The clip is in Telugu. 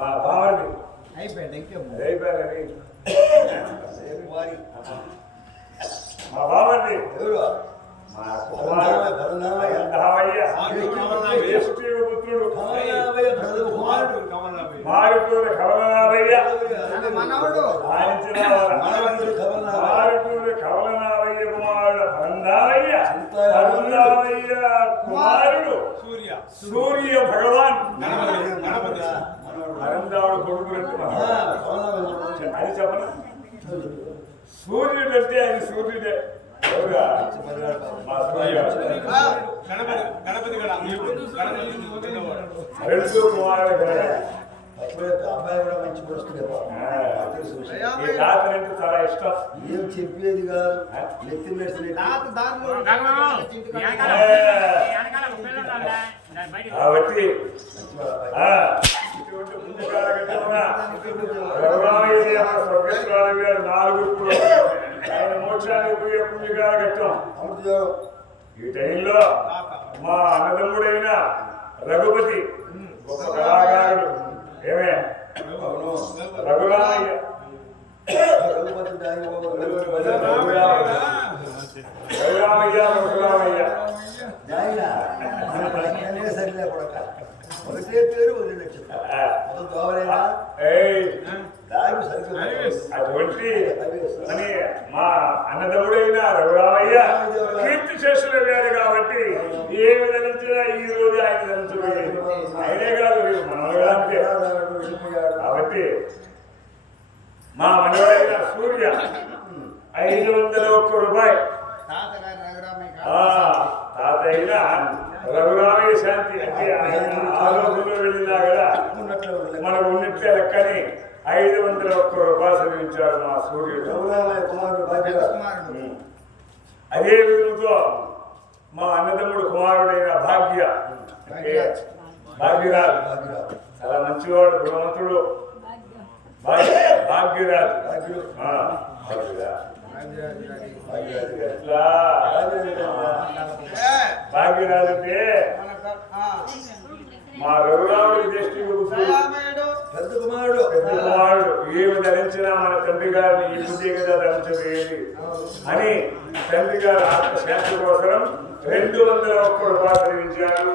మా బావని అయిపోయారు మా బావని ఎవరు మా పుత్రుడు మారుటూరి కమలనాభయ్య మారుటూరి కమలనాభయ్య కుమారుడు పరందామయ్య కుమారుడు సూర్య భగవాన్ పరందాముడు కొడుకు అది చెప్పన సూర్యుడు అంటే అది సూర్యుడే రెండు కుమారుడు అబ్బాయి కూడా మంచి వస్తుంది తాతనంటే చాలా ఇష్టం ఏం చెప్పేది కాదు నెత్తి మెడిసిన్ కాబట్టి నాలుగు ఆయన మోక్షానికి పోయే పుణ్యకాల ఘట్టం ఈ టైంలో మా అన్నదమ్ముడైన రఘుపతి గొప్ప కళాకారుడు ఏమే రఘురామయ్య ఒకటే పేరు అటువంటి అని మా అన్నదమ్ముడైన రఘురామయ్య కీర్తి శేషుల వేరు కాబట్టి ఏ విధంగా ఈ రోజు ఆయన ధరించబోయేది ఆయనే కాదు మనవడు అంటే కాబట్టి మా మనవడైన సూర్య 501 రూపాయి తాత అయిన రఘురామయ్య శాంతి అంటే ఆలోచనలో వెళ్ళినా కదా మనకు ఉన్నట్లే లెక్కని 501 రూపాయలు చదివించాడు మా సూర్యుడు. అదే విధంతో మా అన్నదమ్ముడు కుమారుడైన భాగ్యరాజు చాలా మంచివాడు గుణవంతుడు భాగ్యరాజు భాగ్యరాజు అంటే మా రఘురాముడి దృష్టి పెద్ద కుమారుడు ఏమి ధరించినా మన తండ్రి గారిని ఈ బుద్ధి కదా ధరించలేదు అని తండ్రి గారు ఆత్మశాంతి కోసం 201 రూపాయలు ధరించారు.